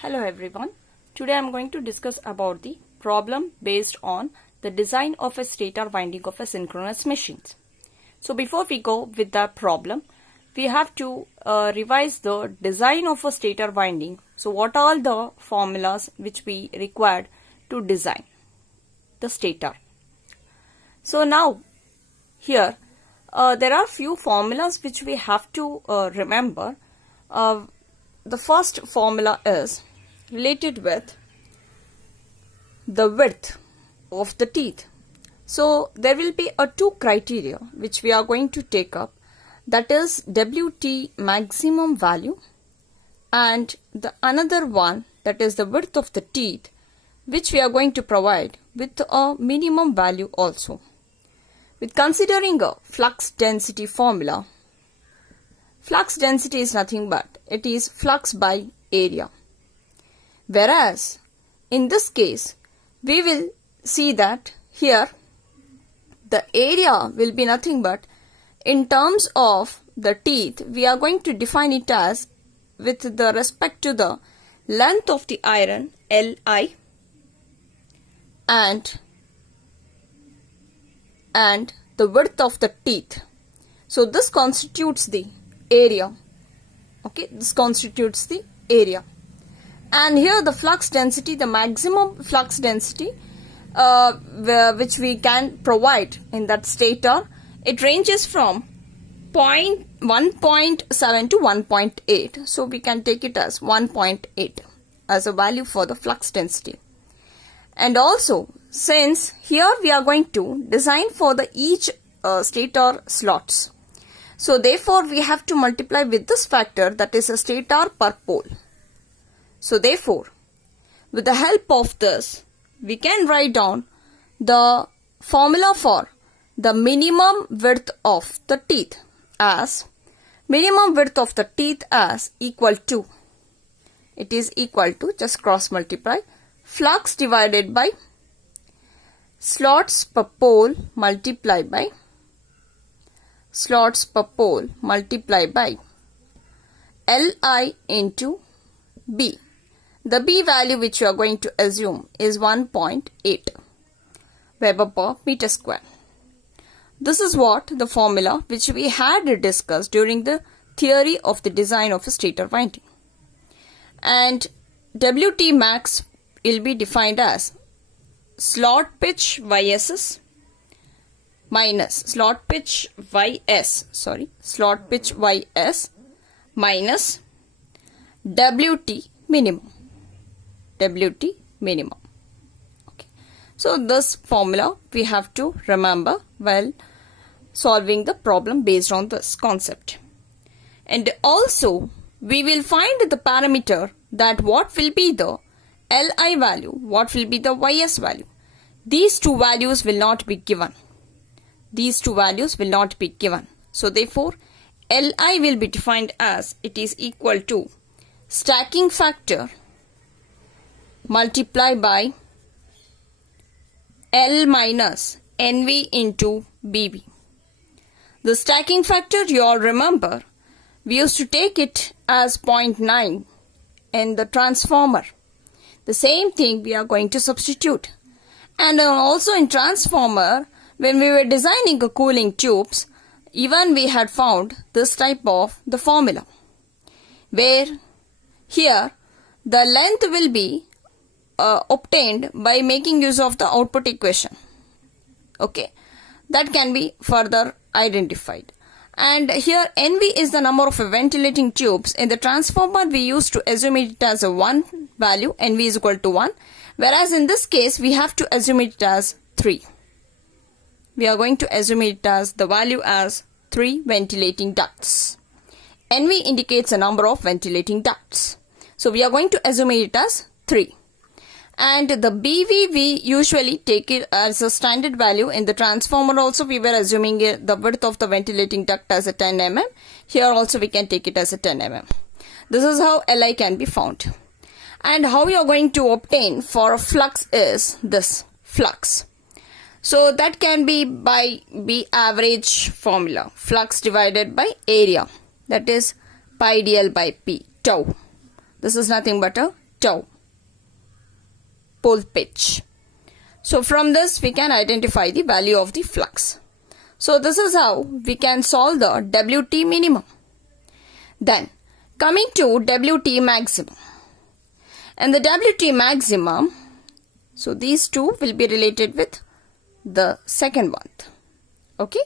Hello everyone. Today I am going to discuss about the problem based on the design of a stator winding of a synchronous machines. So before we go with the problem, we have to revise the design of a stator winding. So what are the formulas which we required to design the stator? So now here there are few formulas which we have to remember. The first formula is related with the width of the teeth. So there will be two criteria which we are going to take up, that is WT maximum value and the another one, that is the width of the teeth, which we are going to provide with a minimum value also. With considering a flux density formula, flux density is nothing but it is flux by area. Whereas in this case we will see that here the area will be nothing but in terms of the teeth we are going to define it as with the respect to the length of the iron Li and the width of the teeth. So this constitutes the area. Okay, this constitutes the area. And here the flux density, the maximum flux density which we can provide in that stator, it ranges from 1.7 to 1.8. So we can take it as 1.8 as a value for the flux density. And also, since here we are going to design for the each stator slots, so therefore we have to multiply with this factor, that is a stator per pole. So therefore, with the help of this, we can write down the formula for the minimum width of the teeth as minimum width of the teeth as equal to, it is equal to, just cross multiply, flux divided by slots per pole multiplied by slots per pole multiplied by Li into B. The B value which you are going to assume is 1.8 Weber per meter square. This is what the formula which we had discussed during the theory of the design of a stator winding. And WT max will be defined as slot pitch YS minus slot pitch YS minus WT minimum. Okay. So this formula we have to remember while solving the problem based on this concept. And also we will find the parameter that what will be the Li value, what will be the Ys value. These two values will not be given. So therefore Li will be defined as it is equal to stacking factor multiplied by L minus NV into BV. The stacking factor, you all remember, we used to take it as 0.9 in the transformer. The same thing we are going to substitute. And also in transformer, when we were designing a cooling tubes, even we had found this type of the formula, where here the length will be obtained by making use of the output equation. Okay, that can be further identified. And here NV is the number of ventilating tubes. In the transformer we used to assume it as a 1 value, NV is equal to 1, whereas in this case we have to assume it as 3. We are going to assume it as the value as 3 ventilating ducts. NV indicates a number of ventilating ducts. So we are going to assume it as 3. And the BV we usually take it as a standard value. In the transformer also we were assuming the width of the ventilating duct as a 10 mm. Here also we can take it as a 10 mm. This is how Li can be found. And how we are going to obtain for a flux is this flux. So that can be by B average formula, flux divided by area, that is pi dl by P, tau. This is nothing but a tau pole pitch. So from this we can identify the value of the flux. So this is how we can solve the WT minimum. Then coming to WT maximum. And the WT maximum, so these two will be related with the second one. Okay,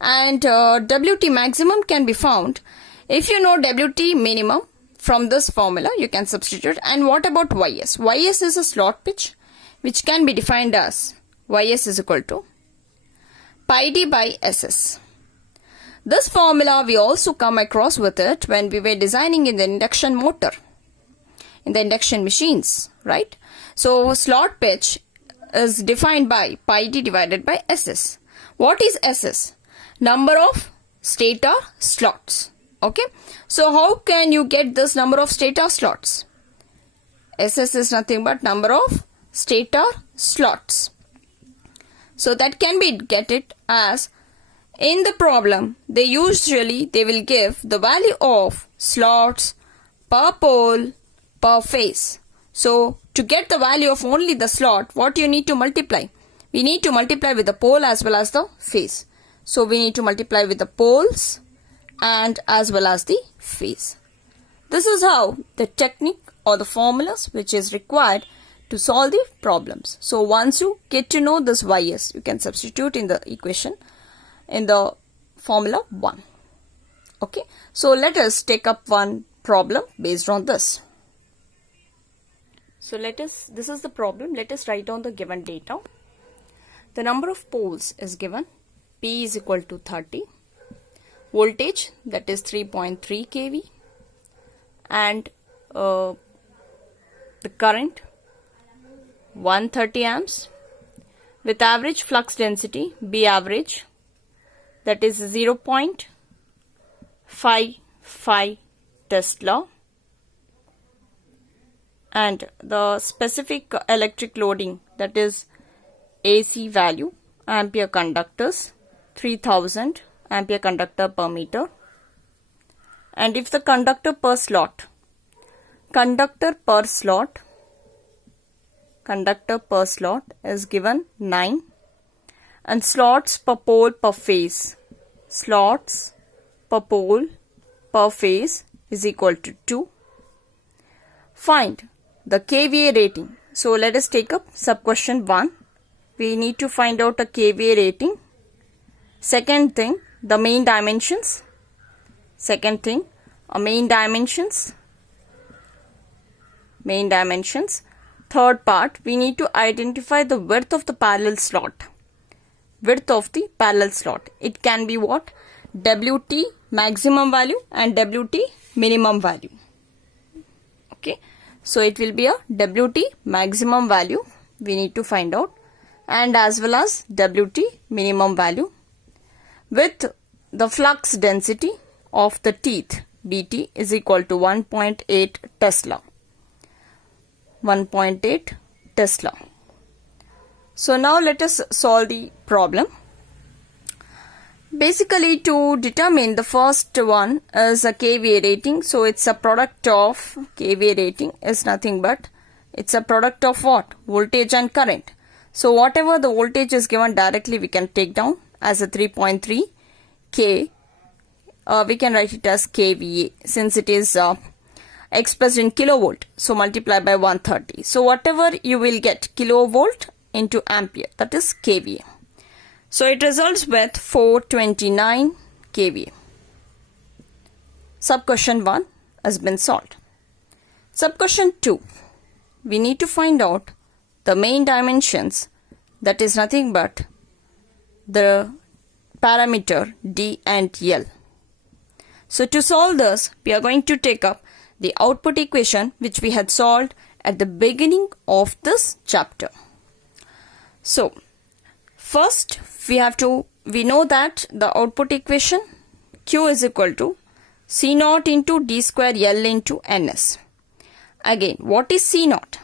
and WT maximum can be found if you know WT minimum from this formula. You can substitute. And what about YS? YS is a slot pitch which can be defined as YS is equal to pi d by SS. This formula we also come across with it when we were designing in the induction motor, in the induction machines, right? So slot pitch is defined by pi d divided by SS. What is SS? Number of stator slots. Okay, so how can you get this number of stator slots? SS is nothing but number of stator slots. So that can be get it as, in the problem they will give the value of slots per pole per phase. So to get the value of only the slot, what you need to multiply? We need to multiply with the pole as well as the phase. So we need to multiply with the poles and as well as the phase. This is how the technique or the formulas which is required to solve the problems. So once you get to know this YS, you can substitute in the equation in the formula 1. Okay, so let us take up one problem based on this. So this is the problem. Let us write down the given data. The number of poles is given. P is equal to 30. Voltage, that is 3.3 kV. And the current 130 amps with average flux density B average, that is 0.55 Tesla, and the specific electric loading, that is AC value, ampere conductors 3000 ampere conductor per meter. And if the conductor per slot is given 9, and slots per pole per phase is equal to 2. Find the kVA rating. So let us take up sub question 1. We need to find out a kVA rating. Second thing, the main dimensions. Main dimensions. Third part, we need to identify the width of the parallel slot. It can be what? WT maximum value and WT minimum value. Okay, so it will be a WT maximum value we need to find out, and as well as WT minimum value with the flux density of the teeth dt is equal to 1.8 Tesla. So now let us solve the problem. Basically, to determine the first one is a kVA rating. So it's a product of kVA rating is nothing but it's a product of what? Voltage and current. So whatever the voltage is given directly, we can take down as a 3.3 K. We can write it as kVA since it is expressed in kilovolt. So multiply by 130. So whatever you will get kilovolt into ampere, that is kVA. So it results with 429 kVA. Sub question 1 has been solved. Sub question 2, we need to find out the main dimensions, that is nothing but the parameter D and L. So to solve this, we are going to take up the output equation which we had solved at the beginning of this chapter. So first we know that the output equation Q is equal to C naught into D square L into NS. Again, what is C naught?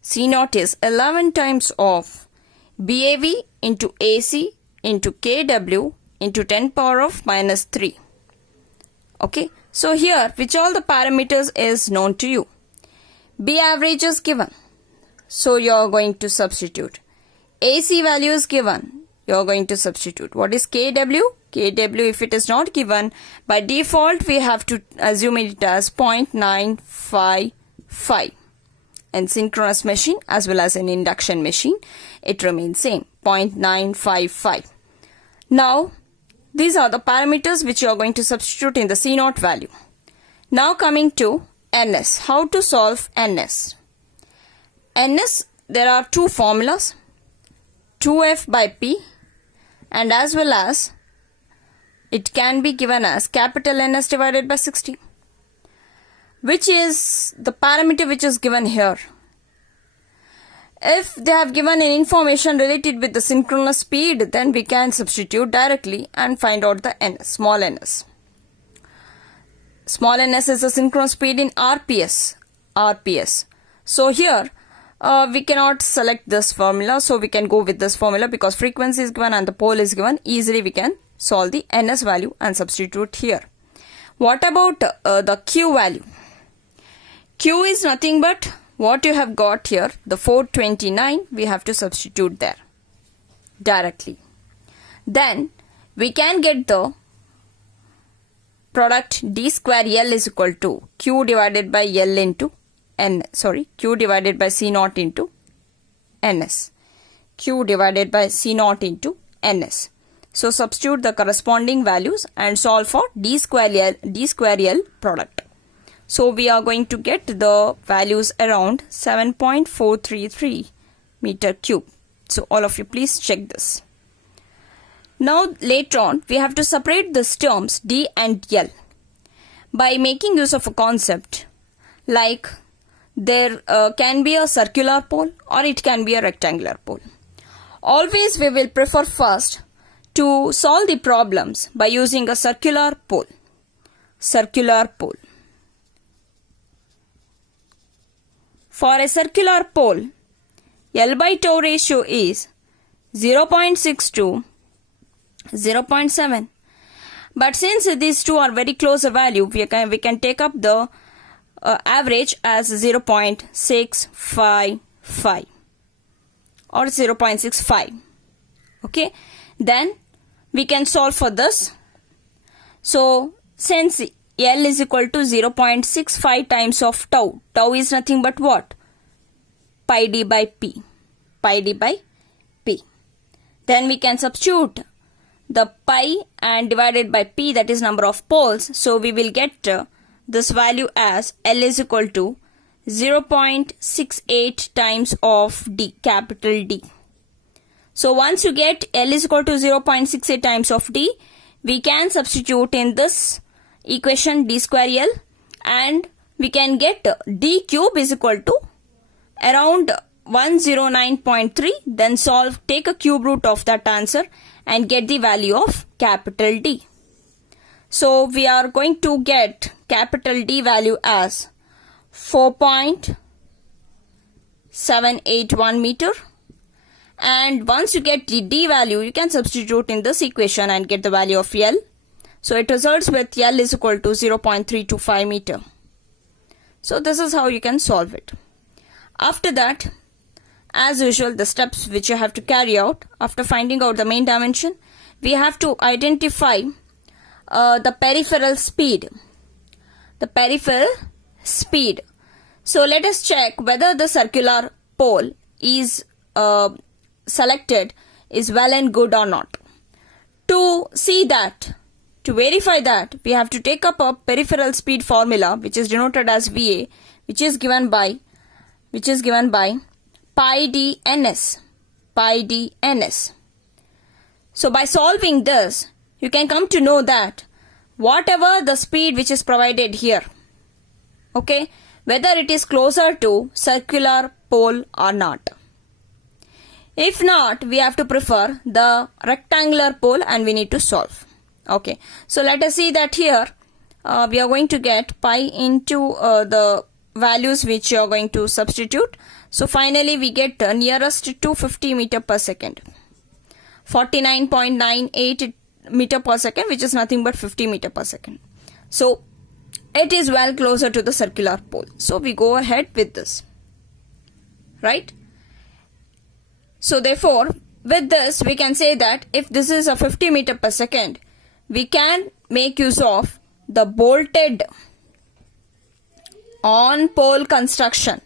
C naught is 11 times of BAV into AC into kW into 10 power of minus 3. Okay, so here which all the parameters is known to you? B average is given, so you are going to substitute. AC value is given, you are going to substitute. What is KW? KW, if it is not given, by default we have to assume it as 0.955. In synchronous machine as well as in induction machine, it remains same, 0.955. Now, these are the parameters which you are going to substitute in the C0 value. Now coming to NS. How to solve NS? NS, there are two formulas, 2F by P, and as well as it can be given as capital NS divided by 60. Which is the parameter which is given here? If they have given an information related with the synchronous speed, then we can substitute directly and find out the NS, small ns. Small ns is the synchronous speed in RPS. So here we cannot select this formula, so we can go with this formula because frequency is given and the pole is given. Easily we can solve the NS value and substitute here. What about the Q value? Q is nothing but what you have got here, the 429, we have to substitute there directly. Then we can get the product D square L is equal to Q divided by L into Q divided by C0 into NS. Q divided by C0 into NS. So substitute the corresponding values and solve for D square L product. So we are going to get the values around 7.433 meter cube. So all of you please check this. Now later on we have to separate these terms D and L by making use of a concept like there can be a circular pole or it can be a rectangular pole. Always we will prefer first to solve the problems by using a circular pole. Circular pole. For a circular pole, L by tau ratio is 0.6 to 0.7. But since these two are very close a value, we can take up the average as 0.655 or 0.65. Okay, then we can solve for this. So since L is equal to 0.65 times of tau. Tau is nothing but what? Pi d by P. Pi d by P. Then we can substitute the pi and divided by P, that is number of poles. So we will get this value as L is equal to 0.68 times of D, capital D. So once you get L is equal to 0.68 times of D, we can substitute in this equation D square L and we can get D cube is equal to around 109.3. Then solve, take a cube root of that answer and get the value of capital D. So we are going to get capital D value as 4.781 meter. And once you get the D value, you can substitute in this equation and get the value of L. So it results with L is equal to 0.325 meter. So this is how you can solve it. After that, as usual, the steps which you have to carry out after finding out the main dimension, we have to identify the peripheral speed. The peripheral speed. So let us check whether the circular pole is selected is well and good or not. To see that, to verify that, we have to take up a peripheral speed formula which is denoted as VA, which is given by pi d ns. Pi d ns. So by solving this, you can come to know that whatever the speed which is provided here, okay, whether it is closer to circular pole or not. If not, we have to prefer the rectangular pole and we need to solve. Okay, so let us see that here we are going to get pi into the values which you are going to substitute. So finally we get nearest to 250 meter per second. 49.98 meter per second, which is nothing but 50 meter per second. So it is well closer to the circular pole. So we go ahead with this, right? So therefore, with this, we can say that if this is a 50 meter per second, we can make use of the bolted on-pole construction.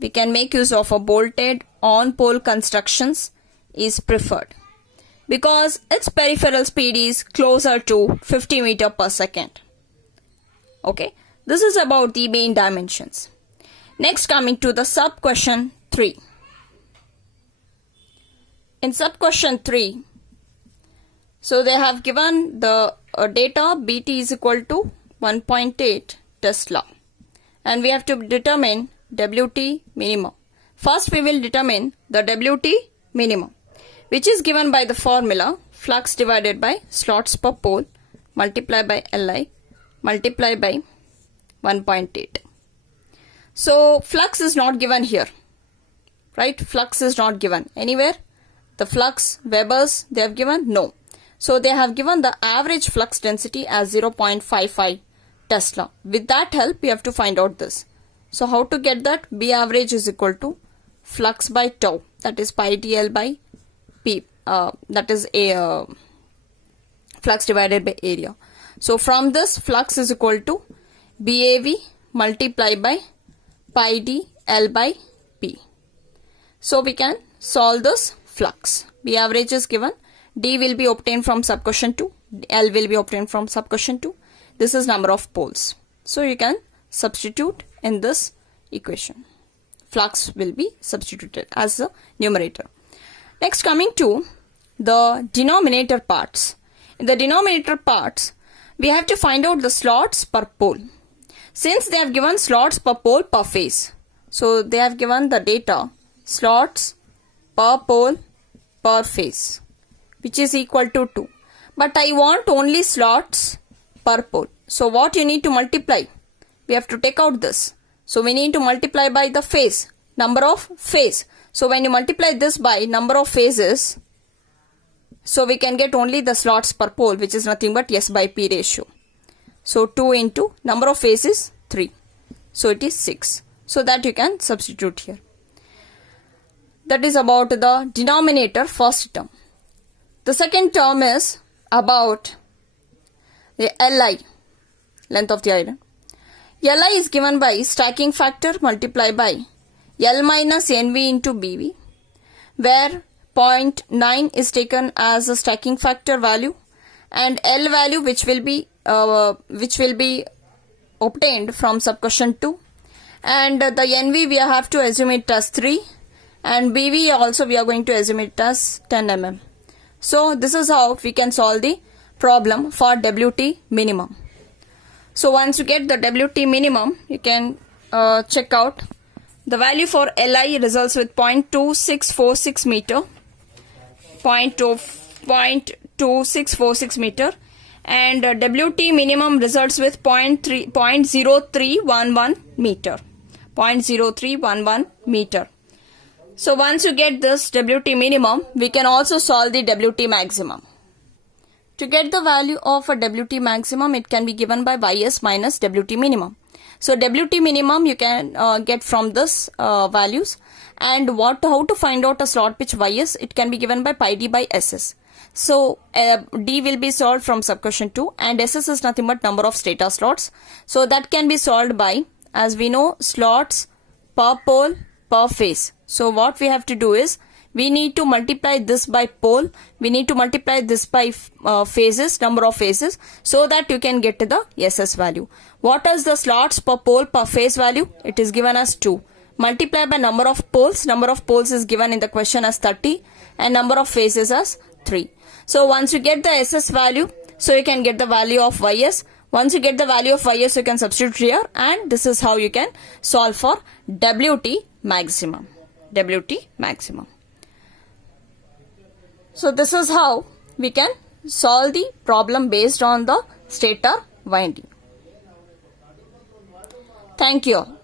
We can make use of a bolted on-pole constructions is preferred because its peripheral speed is closer to 50 meter per second. Okay, this is about the main dimensions. Next, coming to the sub question 3. In sub question 3, so they have given the data Bt is equal to 1.8 Tesla and we have to determine Wt minimum. First we will determine the Wt minimum, which is given by the formula flux divided by slots per pole multiplied by Li multiplied by 1.8. So flux is not given here, right? Flux is not given anywhere. The flux Webers they have given? No. So they have given the average flux density as 0.55 Tesla. With that help, we have to find out this. So how to get that? B average is equal to flux by tau, that is pi dl by p, that is a flux divided by area. So from this, flux is equal to BAV multiplied by pi d L by P. So we can solve this flux. B average is given. D will be obtained from sub question 2. L will be obtained from sub question 2. This is number of poles. So you can substitute in this equation. Flux will be substituted as the numerator. Next, coming to the denominator parts. In the denominator parts, we have to find out the slots per pole. Since they have given slots per pole per phase, so they have given the data slots per pole per phase, which is equal to 2. But I want only slots per pole. So what you need to multiply? We have to take out this. So we need to multiply by the phase, number of phase. So when you multiply this by number of phases, so we can get only the slots per pole, which is nothing but S by P ratio. So 2 into number of phases 3. So it is 6. So that you can substitute here. That is about the denominator first term. The second term is about the Li, length of the iron. Li is given by stacking factor multiplied by L minus Nv into Bv, where 0.9 is taken as a stacking factor value and L value which will be obtained from sub question 2, and the Nv we have to assume it as 3 and Bv also we are going to assume it as 10 mm. So this is how we can solve the problem for Wt minimum. So once you get the Wt minimum, you can check out the value for Li results with 0.2646 meter, 0.2646 meter, and Wt minimum results with 0.0311 meter, 0.0311 meter. So once you get this Wt minimum, we can also solve the Wt maximum. To get the value of a Wt maximum, it can be given by Ys minus Wt minimum. So Wt minimum you can get from this values, and how to find out a slot pitch Ys, it can be given by pi d by Ss. So D will be solved from sub question 2 and Ss is nothing but number of stator slots. So that can be solved by, as we know, slots per pole per phase. So what we have to do is, we need to multiply this by pole, we need to multiply this by phases, number of phases, so that you can get to the Ss value. What is the slots per pole per phase value? It is given as 2. Multiply by number of poles is given in the question as 30 and number of phases as 3. So once you get the Ss value, so you can get the value of Ys. Once you get the value of Ys, you can substitute here, and this is how you can solve for Wt maximum. Wt maximum. So this is how we can solve the problem based on the stator winding. Thank you all.